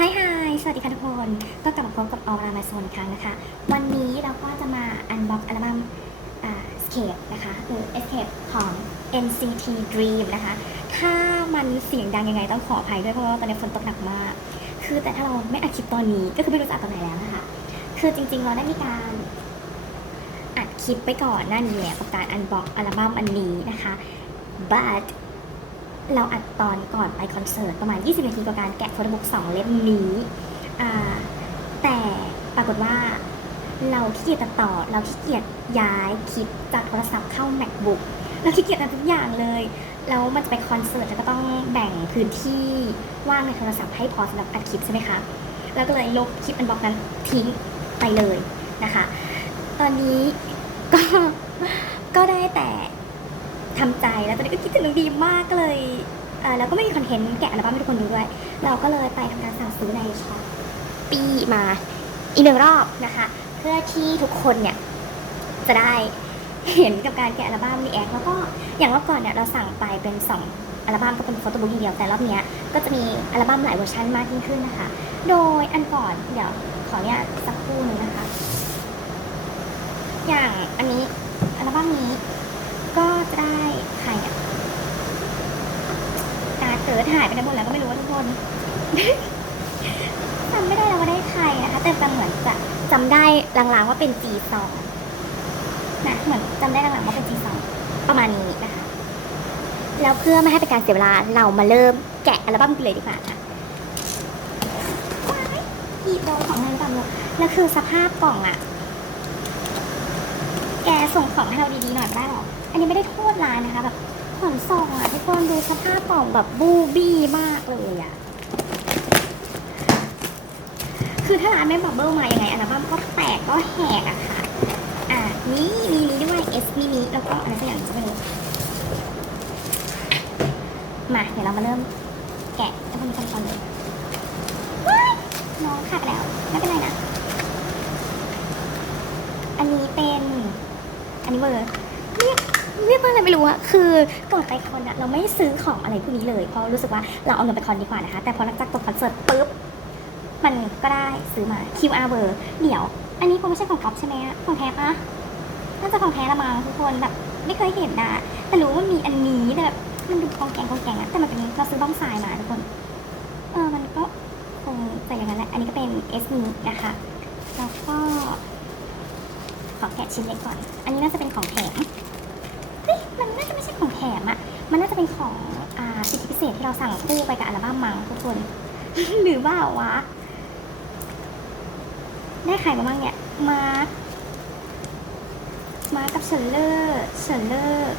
ฮายฮายสวัสดีค่ะทุกคน ก็กลับมาพบกับออรามาโซนอีกครั้งนะคะ วันนี้เราก็จะมาอันบ็อกอัลบั้มอ่า Escape นะคะหรือ Escape ของ NCT Dream นะคะ ถ้ามันเสียงดังยังไงต้องขออภัยด้วยเพราะว่าตอนนี้ฝนตกหนักมาก คือแต่ถ้าเราไม่อัดคลิปตอนนี้ก็คือไม่รู้จะอัดตอนไหนแล้วนะคะ คือจริงๆเราได้มีการอัดคลิปไปก่อนหนั่นแหละกับการอันบ็อกอัลบั้มอันนี้นะคะ but เราอัดตอนก่อนไปคอนเสิร์ตประมาณ 20 นาทีกับการแกะโฟโต้บุ๊ก2เล่มนี้แต่ปรากฏว่าเราขี้เกียจตัดต่อ เราขี้เกียจย้ายคลิปจากโทรศัพท์เข้า macbook เราขี้เกียจทำทุกอย่างเลยแล้วมันจะไปคอนเสิร์ตแล้วก็ต้องแบ่งพื้นที่ว่างในโทรศัพท์ให้พอสำหรับอัดคลิปใช่ไหมคะแล้วก็เลยลบคลิปอันบอกนั้นทิ้งไปเลยนะคะ ตอนนี้ก็ก็ได้แต่ ทำใจแล้วตอนนี้ก็คิดถึงน้องดีมากก็เลยเแล้วก็ไม่มีคอนเทนต์แกะอัลบั้มให้ทุกคนดูด้วย เราก็เลยไปทำการสั่งซื้อในช็อปปีมาอีกหนึ่งรอบนะคะ เพื่อที่ทุกคนเนี่ยจะได้เห็นกับการแกะอัลบั้มรีแอคแล้วก็อย่างรอบก่อนเนี่ยเราสั่งไปเป็นสองอัลบั้มก็เป็นโฟโต้บุ๊กอย่างเดียวแต่รอบนี้ก็จะมีอัลบั้มหลายเวอร์ชันมากยิ่งขึ้นนะคะ โดยอันก่อนเดี๋ยวขอเนี่ยสักครู่หนึงนะคะ อย่างอันนี้อัลบั้มนี้ ก็ได้ใครอะการเกิดหายไปไหนหมดแล้วก็ไม่รู้ว่าทุกคนจำไม่ได้แล้วว่าได้ใครนะคะ แต่จำเหมือนจะจำได้ลางๆว่าเป็น G2 นะเหมือนจำได้ลางๆว่าเป็น G2 ประมาณนี้นะคะแล้วเพื่อไม่ให้เป็นการเสียเวลาเรามาเริ่มแกะอัลบั้มกันเลยดีกว่าค่ะว้ายหีบโดของเงินต่ำเลยแล้วคือสภาพกล่องอะแกส่งของให้เราดีๆหน่อยได้หรอ อันนี้ไม่ได้โทษร้านนะคะแบบขนส่งอะทุกคนดูสภาพกล่องแบบบูบี้มากเลยอะคือถ้าร้านไม่บับเบิ้ลมายังไงอัลบั้มก็แตกก็แหกอะค่ะ อะนี่มีนี้ด้วย S มินิแล้วก็อะไรสักอย่างจะไม่รู้มาเดี๋ยวเรามาเริ่มแกะจะเป็นคนก่อนเลยว้ายน้องขาดไปแล้ว ไม่เป็นไรนะ อันนี้เป็น อันนี้เบอร์ เรียกเรียกว่าอะไรไม่รู้อะคือก่อนไปคอนอะเราไม่ซื้อของอะไรพวกนี้เลย เพราะรู้สึกว่าเราเอาเงินไปคอนดีกว่านะคะ แต่พอหลังจากจบคอนเสิร์ตปุ๊บ มันก็ได้ซื้อมา QR เบอร์เดี๋ยว อันนี้คงไม่ใช่ของก๊อฟใช่ไหมของแท้ปะน่าจะของแท้ละมั้งทุกคนแบบไม่เคยเห็นนะแต่รู้ว่ามีอันนี้แต่แบบมันดูกองแกงกองแกงอะแต่มันเป็นเราซื้อบ้องทรายมาทุกคน เออมันก็คงจะอย่างนั้นแหละ อันนี้ก็เป็น S มินินะคะแล้วก็ขอแกะชิ้นเล็กก่อน อันนี้น่าจะเป็นของแถม เฮ้ย มันน่าจะไม่ใช่ของแถ มันน่าจะเป็นของอ่าสิทธิพิเศษที่เราสั่งคู่ไปกับอัลบั้มมังทุกคน หรือว่าวะ ได้ใครมาบ้างเนี่ย มาร์คมาร์คกับเชลเลอร์เชลเลอร์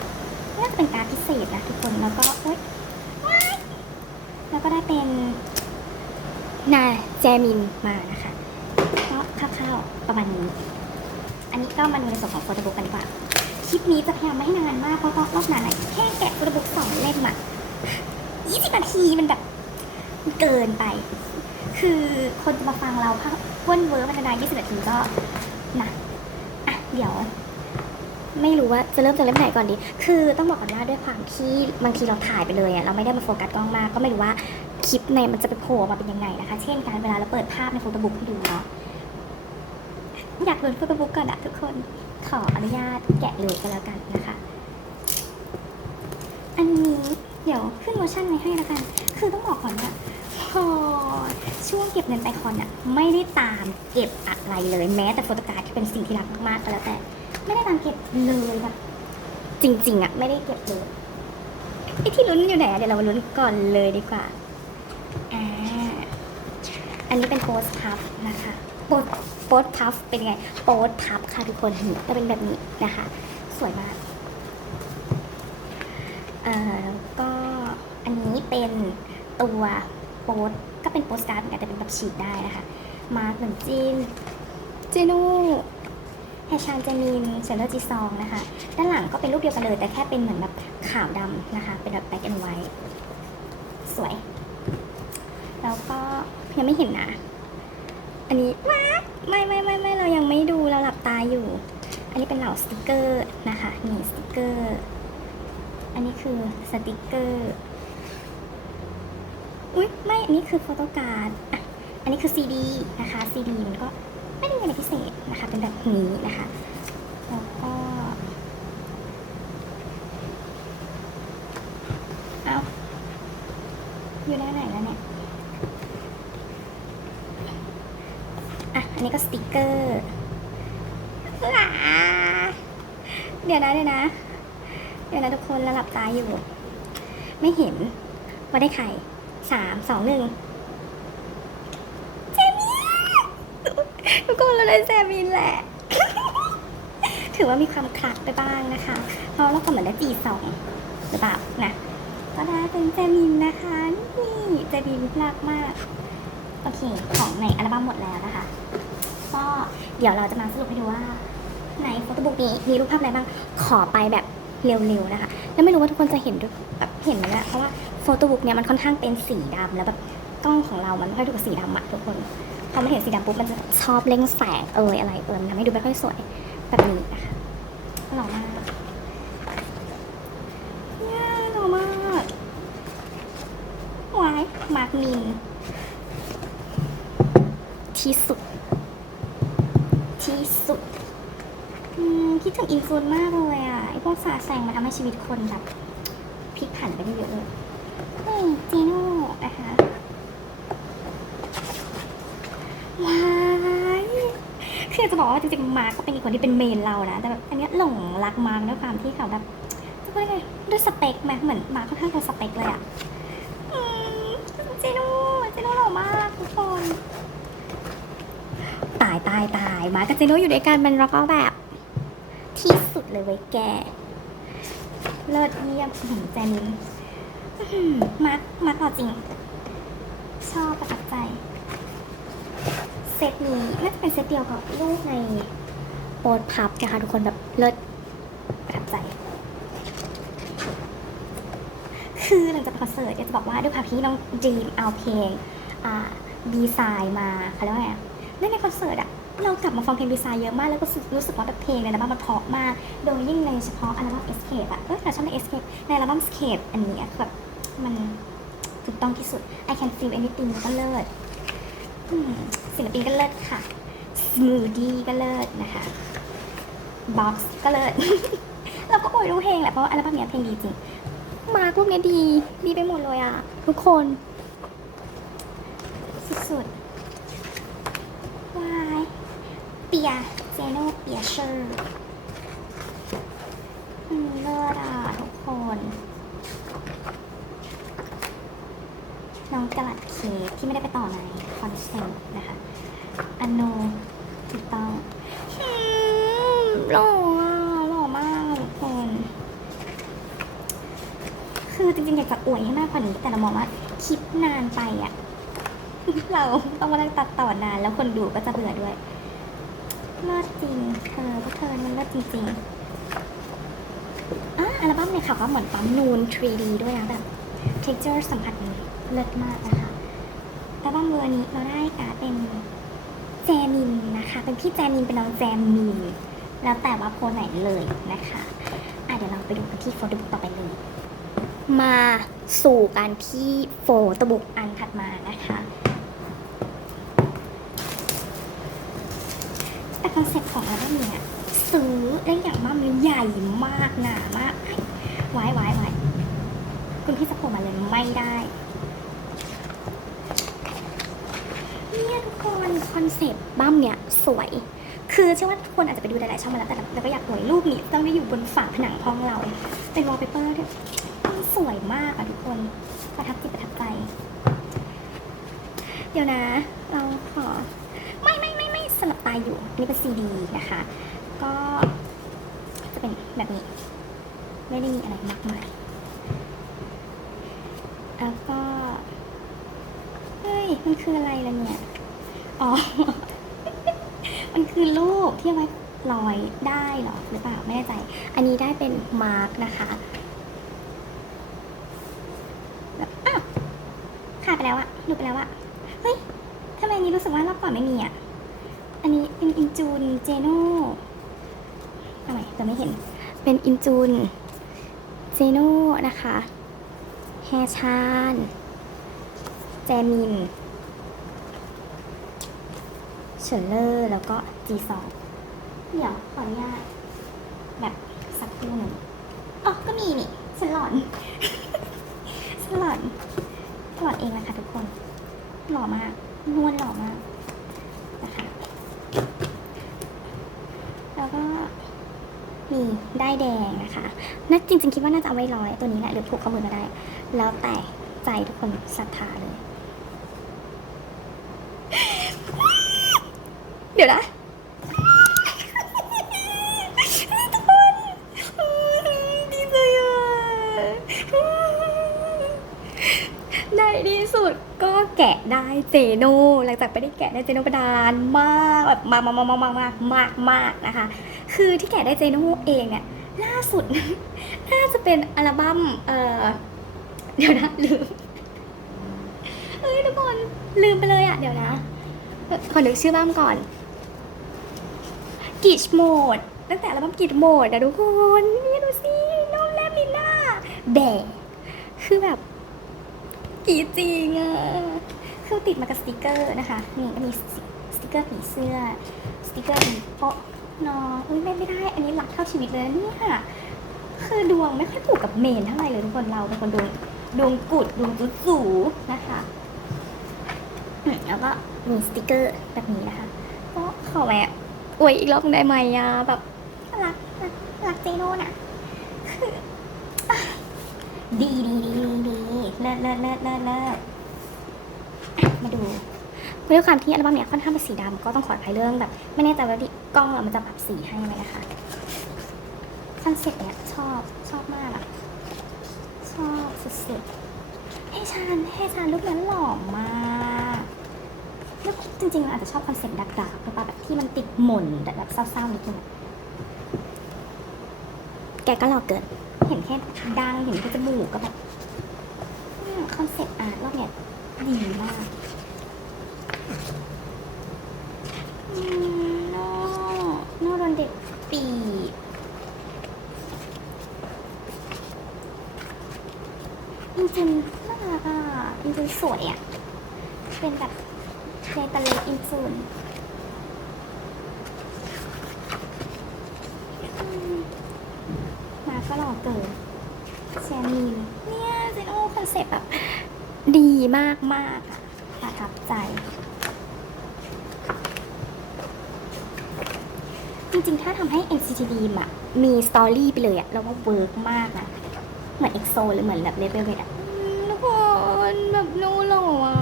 น่าจะเป็นการพิเศษนะทุกคนแล้วก็เอ้ยว้ายแล้วก็ได้เป็นนาแจมินมานะคะก็คร่าวๆประมาณนี้ อันนี้ก็มาดูในส่วนของโฟโต้บุ๊กกันดีกว่า คลิปนี้จะพยายามไม่ให้นานมาก เพราะว่ารอบนั้นอะแค่แกะโฟโต้บุ๊กสองเล่มอะ20นาทีมันแบบมันเกินไป คือคนจะมาฟังเราพักว่นเวอร์มันนาน20นาทีก็นะอะเดี๋ยว ไม่รู้ว่าจะเริ่มจากเล่มไหนก่อนดี คือต้องบอกก่อนว่าด้วยความที่บางทีเราถ่ายไปเลยอะเราไม่ได้มาโฟกัสกล้องมาก ก็ไม่รู้ว่าคลิปในมันจะไปโผล่มาเป็นยังไงนะคะ เช่น การเวลาเราเปิดภาพในโฟโต้บุ๊กให้ดูเนาะอยากโหลดโฟโต้บุ๊กก่อนอะทุกคน ขออนุญาตแกะเลยก็แล้วกันนะคะ อันนี้เดี๋ยวขึ้นเวอร์ชันไว้ให้แล้วกัน คือต้องบอกก่อนว่าพอช่วงเก็บเงินไปคอนอะไม่ได้ตามเก็บอะไรเลยแม้แต่โฟโตการ์ดที่เป็นสิ่งที่รักมากๆก็แล้วแต่ ไม่ได้ตามเก็บเลยแบบจริง ๆอะไม่ได้เก็บเลยไอ้ที่ลุ้นอยู่ไหนเดี๋ยวเรามาลุ้นก่อนเลยดีกว่าอ่าอันนี้เป็นโพสพับนะคะโพส โพสพับเป็นไงโพสพับค่ะทุกคนจะเป็นแบบนี้นะคะ สวยมากเอ่อแล้วก็อันนี้เป็นตัวโปสก็เป็นโปสการ์ดเหมือนกันแต่เป็นแบบฉีดได้นะคะ มาเหมือนจีนเจนูแฮชานเจมินเชลเลอร์จีซองนะคะ ด้านหลังก็เป็นรูปเดียวกันเลย แต่แค่เป็นเหมือนแบบขาวดำนะคะ เป็นแบบแบ็กแอนด์ไวท์สวย แล้วก็ยังไม่เห็นนะ อันนี้ว้าไม่ไม่ไม่ไม่เรายังไม่ดูเราหลับตาอยู่ อันนี้เป็นเหล่าสติกเกอร์นะคะนี่สติกเกอร์ อันนี้คือสติกเกอร์อุ๊ยไม่อันนี้คือโฟโต้การ์ดอะอันนี้คือซีดีนะคะซีดีมันก็ไม่ได้มีอะไรพิเศษนะคะ เป็นแบบนี้นะคะแล้วก็เอาอยู่หน้าไหนแล้วเนี้ก็สติกเกอร์เดี๋ยวนะเดี๋ยวนะเดี๋ยวนะทุกคนราหลับตาอยู่ ไม่เห็นว่าได้ใครสามสองหนึ่งเจมินทุกคนเราได้เจมินแหละ ถือว่ามีความคลักไปบ้างนะคะ เพราะเราก็เหมือนได้จีสองหรือเปล่านะก็ได้เป็นเจมินนะคะ นี่เจมินน่ารักมาก โอเคของในอัลบั้มหมดแล้วนะคะ ก็เดี๋ยวเราจะมาสรุปให้ดูว่า ในโฟโต้บุ๊กนี้มีรูปภาพอะไรบ้าง ขอไปแบบเร็วๆนะคะ แล้วไม่รู้ว่าทุกคนจะเห็นด้วยแบบเห็นไหมนะเพราะว่าโฟโต้บุ๊กเนี่ยมันค่อนข้างเป็นสีดำแล้วแบบกล้องของเรามันไม่ค่อยถูกกับสีดำอะทุกคน พอมันเห็นสีดำปุ๊บมันจะชอบเล่งแสงเอยอะไรเอยมันทำให้ดูไม่ค่อยสวยแบบนี้นะคะหล่อมากเนี่ยหล่อมากวายมาร์กมิน ที่สุด ที่สุดคิดถึงอินฟลูนมากเลยอะไอพวกสาแสงมาทำให้ชีวิตคนแบบพลิกผันไปได้เยอะเลยจีโน่นะคะว้ายคือจะบอกว่าจริงๆมาร์กก็เป็นอีกคนที่เป็นเมนเรานะแต่แบบอันนี้หลงรักมาร์กด้วยความที่เขาแบบจะพูดยังไงด้วยสเปคไหมเหมือนมาร์กค่อนข้างเป็นสเปคเลยอะอืมจีโน่จีโน่หล่อมากทุกคน ตายตายมากับเจโน่อยู่ด้วยกันมันแล้วก็แบบ ที่สุดเลยเว้ยแก เลิศเยี่ยมอื้อหือแจนอื้มาร์กมาร์กเอาจริง ชอบประทับใจ เซตนี้น่าจะเป็นเซตเดียวกับรูปในโปสพับนะคะทุกคนแบบเลิศประทับใจ คือหลังจากคอนเสิร์ตอยากจะบอกว่าด้วยความที่น้องดีมเอาเพลง อ่าดีไซน์มาเขาเรียกว่าไงเล่นในคอนเสิร์ตอะ เรากลับมาฟังเพลงดีไซน์เยอะมาก แล้วก็รู้สึกว่าแบบเพลงในอัลบั้มมันเพาะมาก โดยยิ่งในเฉพาะอัลบั้ม Escape อะเออแต่ชอบใน Escape ในอัลบั้ม Escape อันนี้แบบมันถูกต้องที่สุด I can feel anything ก็เลิศศิลปินก็เลิศค่ะ Smoothie ก็เลิศนะคะ Box ก็เลิศ เราก็อยรู้เพลงแหละเพราะว่าอัลบั้มนี้เพลงดีจริง มาพวกเนี้ยดี ดีไปหมดเลยอะทุกคนสุดๆวาย เปียเจโนเปียเชอร์อืมเลิศอะทุกคน น้องกระลัดเค้กที่ไม่ได้ไปต่อในคอนเสิร์ตนะคะอันโนถูกต้องอืมหล่ออะหล่อมากทุกคน คือจริงๆ อยากจะอวยให้มากกว่านี้ แต่เรามองว่าคลิปนานไปอะเราต้องมานั่งตัดต่อนาน แล้วคนดูก็จะเบื่อด้วย เลิศจริงเธอพวกเธอมันเลิศจริงๆอะอัลบั้มเนี่ยค่ะก็เหมือนปั๊มนูน 3D ด้วยนะแบบ texture สัมผัสมันเลิศมากนะคะอัลบั้มเวอร์นี้เราได้การดเป็นแจมินนะคะ เป็นพี่แจมินเป็นน้องแจมิน แล้วแต่ว่าโพไหนเลยนะคะอะเดี๋ยวเราไปดูกันที่โฟโต้บุ๊กต่อไปเลย มาสู่การที่โฟโต้บุ๊กอันถัดมานะคะ แต่คอนเซ็ปต์ของอัลบั้มเนี่ยซื้อได้อย่างมากมันใหญ่มากหนามากไว้ไว้ไว้คุณพี่จะโผล่มาเลยไม่ได้เนี่ยทุกคนคอนเซ็ปต์บั้มเนี่ยสวย คือเชื่อว่าทุกคนอาจจะไปดูหลายๆช่องมาแล้วแต่เราก็อยากหวยรูปนี้ต้องได้อยู่บนฝาผนังห้องเรา เป็นวอลเปเปอร์ด้วยมันสวยมากอะทุกคนประทับจิตประทับใจ เดี๋ยวนะ เราขอ ไม่ไม่ สลับตาอยู่อันนี่เป็นซีดีนะคะ ก็จะเป็นแบบนี้ ไม่ได้มีอะไรมากมายแล้วก็เฮ้ยมันคืออะไรล่ะเนี่ย อ๋อ มันคือรูปที่ไว้ลอยได้เหรอหรือเปล่าไม่แน่ใจ อันนี้ได้เป็นมาร์กนะคะแบบอ้าวขาดไปแล้วอะหลุดไปแล้วอะเฮ้ยทำไมนี้รู้สึกว่ารอบก่อนไม่มีอะ อันนี้เป็นอินจูนเจโน่ทำไมจะไม่เห็น เป็นอินจูนเจโน่นะคะ แฮชาน แจมินเฉินเลอร์ แล้วก็ G2 เดี๋ยวขออนุญาตแบบสักครู่หนึ่งอ๋อ ก็มีนี่ฉันหลอนฉันหลอนหลอนเองนะคะทุกคน หล่อมากนวลหล่อมากนะคะ แล้วก็ มีได้แดงนะคะน่าจริงๆ คิดว่าน่าจะเอาไว้ร้อยตัวนี้แหละหรือผูกข้อมือก็ได้ แล้วแต่ใจทุกคนศรัทธาเลย เดี๋ยวนะทุกคนดีใจอะในที่สุดก็แกะได้เจโนหลังจากไม่ได้แกะได้เจโนกระดานมากแบบมากมากมากมากมากมากมากนะคะ คือที่แกะได้เจโนเองเนี่ยล่าสุด น่าจะเป็นอัลบั้มเอ่อเดี๋ยวนะลืมเอ้ยทุกคนลืมไปเลยอะเดี๋ยวนะเอ่อขอนึกชื่อบ้ามก่อนกิชโหมดตั้งแต่อัลบั้มกิชโหมดอะทุกคนนี่ดูสิน้องแลบลิน่าแดกคือแบบกรีดจริงอะคือติดมากับสติกเกอร์นะคะนี่ก็มีสติกเกอร์ผีเสื้อสติกเกอร์ผีโป๊ะ นอเอ้ยไม่ไม่ได้ อันนี้หลักเท่าชีวิตเลยเนี่ย คือดวงไม่ค่อยถูกกับเมนเท่าไหร่เลยทุกคนเราเป็นคนดวงดวงกุดดวงจุดสูนะคะอืมแล้วก็มีสติกเกอร์แบบนี้นะคะ ก็ขอแวะอวยอีกรอบได้ไหมอะแบบรักรักรักเจโน่น่ะคือดีดีดีดีเลิศเลิศเลิศเลิศเลิศมาดู ด้วยความที่อัลบั้มเนี้ยค่อนข้างเป็นสีดำก็ต้องขออภัยเรื่องแบบ ไม่แน่ใจว่าดิกล้องมันจะปรับสีให้ไหมนะคะคอนเซ็ปต์เนี้ยชอบชอบมากอะชอบสุดๆเฮชานเฮชานลูกนั้นหล่อมากแล้วจริงๆเราอาจจะชอบคอนเซ็ปต์ดักๆหรือเปล่าแบบที่มันติดหม่นแบบเศร้าๆนิดนึงแกก็หล่อเกินเห็นแค่ดังเห็นแค่จมูกก็แบบคอนเซ็ปต์อาร์ตรอบเนี้ยดีมาก โน่โน่โดนเด็กปีบจริงๆน่ารักอะจริงๆสวยอะ เป็นแบบในตะเลอินซูนมาก็หล่อเกินแชมินเนี่ยเจนโอคอนเซ็ปต์แบบดีมากมากๆอะประทับใจ ริงๆ ถ้าทำให้ NCT Dream อะมีสตอรี่ไปเลยอะเราว่าเวิร์กมากนะ เหมือนเอ็กโซหรือเหมือนแบบเลเวลเวทอะอืมทุกคนแบบนูหล่ออะ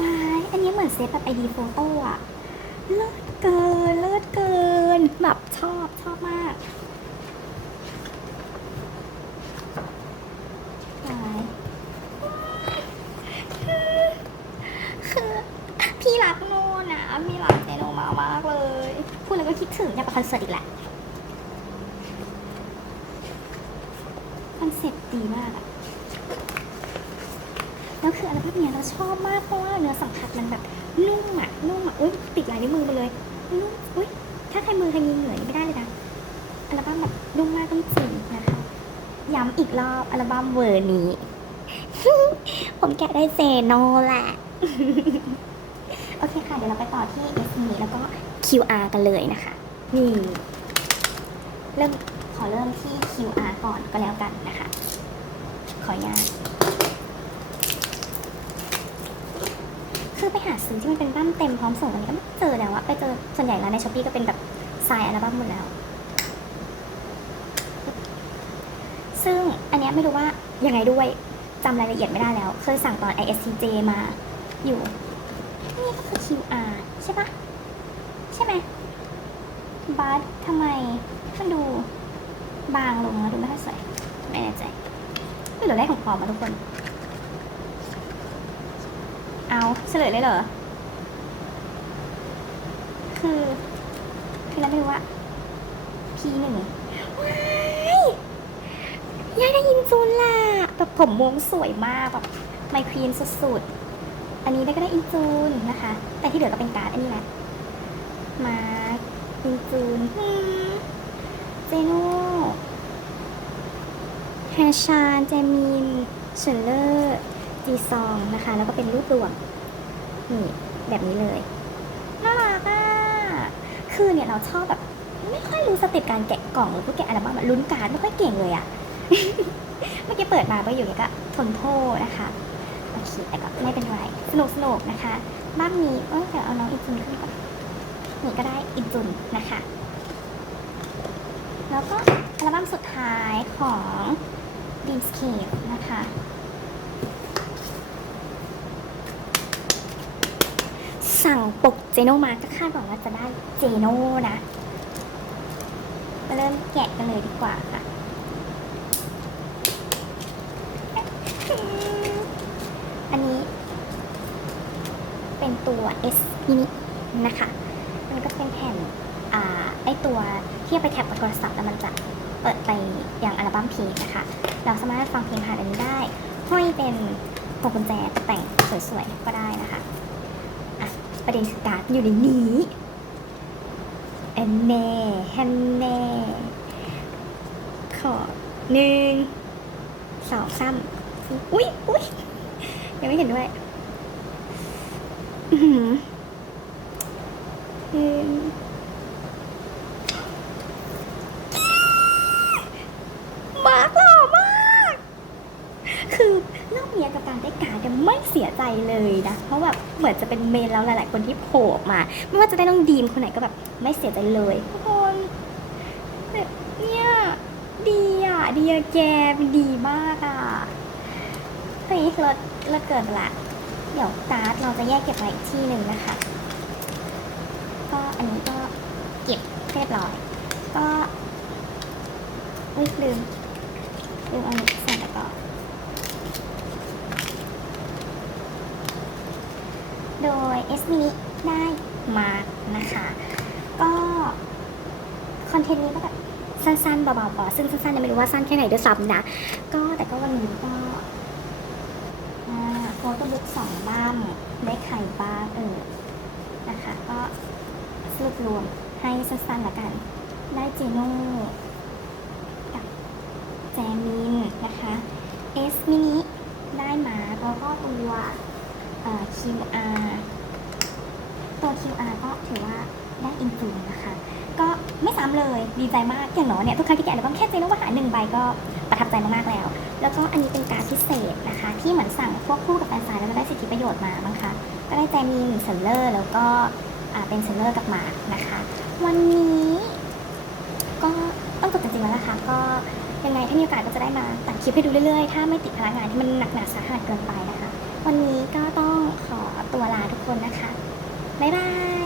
ว้ายอันนี้เหมือนเซตแบบไอดีโฟโต้อะเลิศเกิน เลิศเกิน แบบชอบชอบมากว้ายคือพี่รักโน่นะ พี่รักเจโนมามากเลย พูดแล้วก็คิดถึง อนเสิร์ตอีกแหละคอนเซ็ปต์ดีมากอะแล้วคืออัลบั้มเนี้ยเราชอบมากเพราะว่าเนื้อสัมผัสมันแบบนุ่มอะนุ่มอะอุ้ยติดลายนิ้วมือไปเลยนุ่มอุ้ยถ้าใครมือใครมีเหงื่อนี่ไม่ได้เลยนะอัลบั้มแบบนุ่มมากต้องจริงนะคะย้ำอีกรอบอัลบั้มเวอร์นี้ ผมแกะได้เจโนแหละโอเคค่ะ เดี๋ยวเราไปต่อที่ S นี้แล้วก็ QR กันเลยนะคะ นี่ เริ่มขอเริ่มที่ QR ก่อนก็แล้วกันนะคะ ขออนุญาตคือไปหาซื้อที่มันเป็นบั้มเต็มพร้อมส่งอะไรก็ไม่เจอแล้วอะไปเจอส่วนใหญ่แล้วในช้อปปี้ก็เป็นแบบทรายอัลบั้มหมดแล้ว ซึ่งอันนี้ไม่รู้ว่ายังไงด้วยจำรายละเอียดไม่ได้แล้ว เคยสั่งตอน ISTJ มาอยู่ นี่ก็คือ QR ใช่ปะใช่ไหม บัสทำไมมันดูบางลงแล้วดูไม่ค่อยสวยไม่แน่ใจไม่เหลือได้ของปอมมาทุกคน เอาเฉลยเลยเหรอ คือคือเราไม่รู้ว่า P หนึ่งว้ายยายได้ยินจูนล่ะแบบผมม้วงสวยมากแบบไมควีนสุดๆ อันนี้ได้ก็ได้อินจูนนะคะ แต่ที่เหลือก็เป็นการ์ดอันนี้แหละมา จูนเจโน่แฮชานเจมินเชลเลอร์จีซองนะคะ แล้วก็เป็นรูปรวมนี่แบบนี้เลยน่ารักอะคือเนี่ยเราชอบแบบ ไม่ค่อยรู้สเต็ปการแกะกล่องหรือพวกแกะอัลบั้มอะลุ้นการไม่ค่อยเก่งเลยอะเมื่อกี้เปิดมาก็อยู่เนี่ยก็ทนโทษนะคะโอเคแต่ก็ไม่เป็นไรสนุกสนุกนะคะบ้านนี้เออเดี๋ยวเอาน้องอินจุนขึ้นก่อน นี่ก็ได้อินจุนนะคะ แล้วก็อัลบั้มสุดท้ายของ Dreamscape นะคะ สั่งปกเจโนมาก็คาดหวังว่าจะได้เจโนนะ มาเริ่มแกะกันเลยดีกว่าค่ะอันนี้เป็นตัว S mini นะคะ มันก็เป็นแผ่นอ่าไอตัวที่เอาไปแท็บกับโทรศัพท์แล้วมันจะเปิดไปอย่างอัลบั้มเพลงนะคะ เราสามารถฟังเพลงผ่านอันนี้ได้ห้อยเป็นพวงกุญแจแต่งสวยๆก็ได้นะคะอะประเด็นคือการ์ดอยู่ในนี้แอนแน่แฮนแน่ขอหนึ่งสองสามอุ้ยอุ้ยยังไม่เห็นด้วย อือหือหนึ่งมาร์คหล่อมาก คือรอบเนี้ยกับการได้การ์ดเนี่ยไม่เสียใจเลยนะ เพราะแบบเหมือนจะเป็นเมนแล้วหลาย ๆ คนที่ โผล่ออกมา ไม่ว่าจะได้น้องดีมคนไหนก็แบบไม่เสียใจเลยทุกคนแบบเนี่ยดีอะดีอะแกมันดีมากอะเฮ้ยเลิศเลิศเกินไปละเดี๋ยวการ์ดเราจะแยกเก็บไว้อีกที่หนึ่งนะคะ ก็อันนี้ก็เก็บเรียบร้อย ก็อุ้ยลืมลืมเอานี้ใส่ไปก่อโดย S mini ได้มานะคะ ก็คอนเทนต์นี้ก็แบบสั้นๆเบาๆพอซึ่งสั้นๆเนี่ยไม่รู้ว่าสั้นแค่ไหนด้วยซ้ำนะ ก็แต่ก็วันนี้ก็โฟโต้บุ๊กสองบ้ามได้ไข่บ้างเออนะคะ ก็สรุปรวมให้สั้นๆละกัน ได้เจโน่กับแจมินนะคะ S mini ได้มาแล้วก็ตัวเอ่อ QR ตัว QR ก็ถือว่าได้อินฟูนะคะ ก็ไม่ซ้ำเลยดีใจมากอย่างน้อยเนี่ยทุกครั้งที่แกะอัลบั้มแค่เจนว่าหาหนึ่งใบก็ประทับใจมากๆแล้ว แล้วก็อันนี้เป็นการพิเศษนะคะ ที่เหมือนสั่งควบคู่กับแฟนสายแล้วก็ได้สิทธิประโยชน์มาบ้างคะก็ได้แจมีเซนเลอร์แล้วก็เป็นเซนเลอร์กับหมานะคะ วันนี้ก็ต้องจบจริงๆแล้วนะคะ ก็ยังไงถ้ามีโอกาสก็จะได้มาตัดคลิปให้ดูเรื่อยๆ ถ้าไม่ติดพลังงานที่มันหนักหนาสาหัสเกินไปนะคะ วันนี้ก็ต้องขอตัวลาทุกคนนะคะ 拜拜。